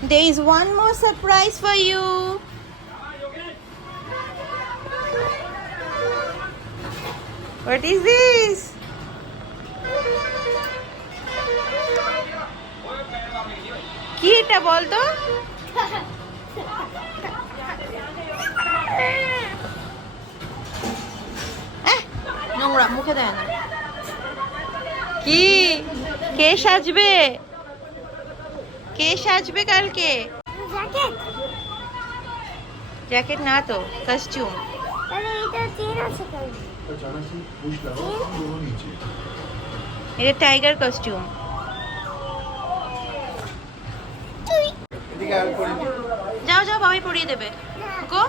There is one more surprise for you. What is this? কি এটা বলতো? নোংরা মুখে দেয় না। কি কে সাজবে? কে সাজবে কালকে? জ্যাকেট। জ্যাকেট না তো, কস্টিউম। আরে এটা চেন আছে কেন? এটা টাইগার কস্টিউম। যাও যাও, বাবাই পরিয়ে দেবে। গো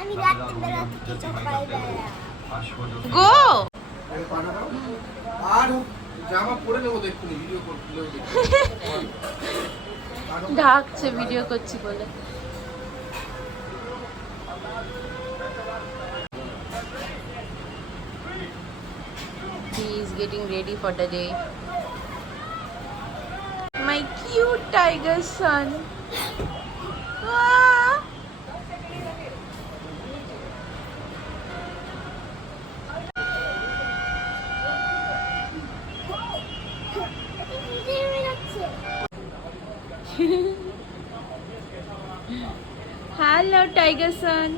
আমি রাতে বেলাতে কিছু পাই না। গো। আর জামা পরে নেবো, দেখুন ভিডিও করতে। ঢাকছে ভিডিও করছি বলে। He is getting ready for the day. My cute tiger son. Ah. Hello tiger son.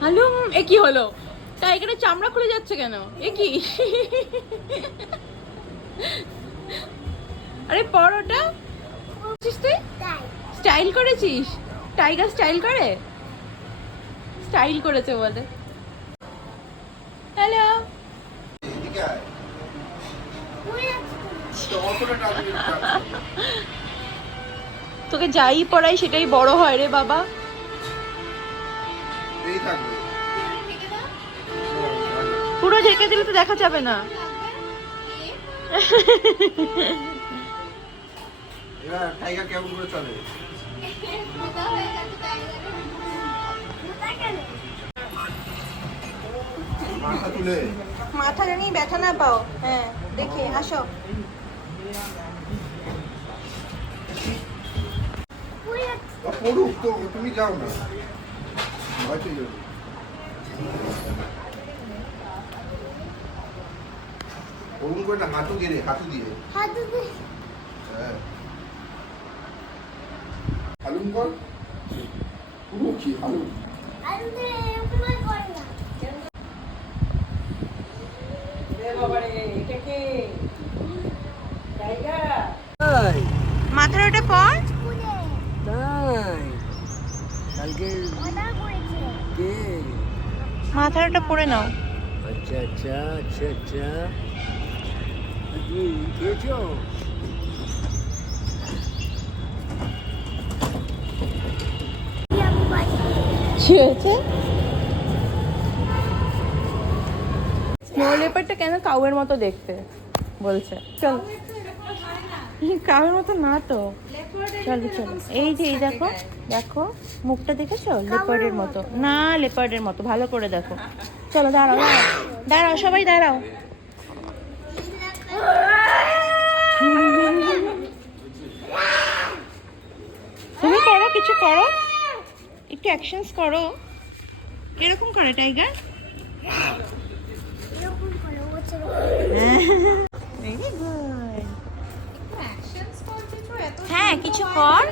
Hello. এ কি হলো? টাইগারের চামড়া খুলে যাচ্ছে কেন? এ কি? আরে পরোটা তুই স্টাইল করেছিস? টাইগার স্টাইল করে? স্টাইল করেছে বলে। হ্যালো। তোকে যাই পড়াই সেটাই বড় হয় রে বাবা। পুরো ঢেকে দিলে তো দেখা যাবে না। টাইগার কেমন করে চলে? মাথা তুলে, মাথা জানি ব্যথা না পাও। হ্যাঁ দেখে আসো। পড়ুক তো, তুমি যাও না। ওরকম করে না, হাঁটু গেড়ে, হাঁটু দিয়ে। হ্যাঁ হালুম কর। পুরো কি হালুম? মাথার ওটা পর। কালকে কে? মাথার ওটা পরে নাও। আচ্ছা আচ্ছা আচ্ছা আচ্ছা, তুমি খেয়েছো? কি হয়েছে? স্নো লেপারটা কেন কাউয়ের মতো দেখতে বলছে? চল। কাউয়ের মতো না তো। চলো চলো। এই যে এই দেখো, দেখো মুখটা দেখেছো? লেপার্ডের মতো না, লেপার্ডের মতো ভালো করে দেখো। চলো দাঁড়াও দাঁড়াও দাঁড়াও, সবাই দাঁড়াও। তুমি করো, কিছু করো, একটু অ্যাকশনস করো। কিরকম করে টাইগার? Very good. হ্যাঁ কিছু কর।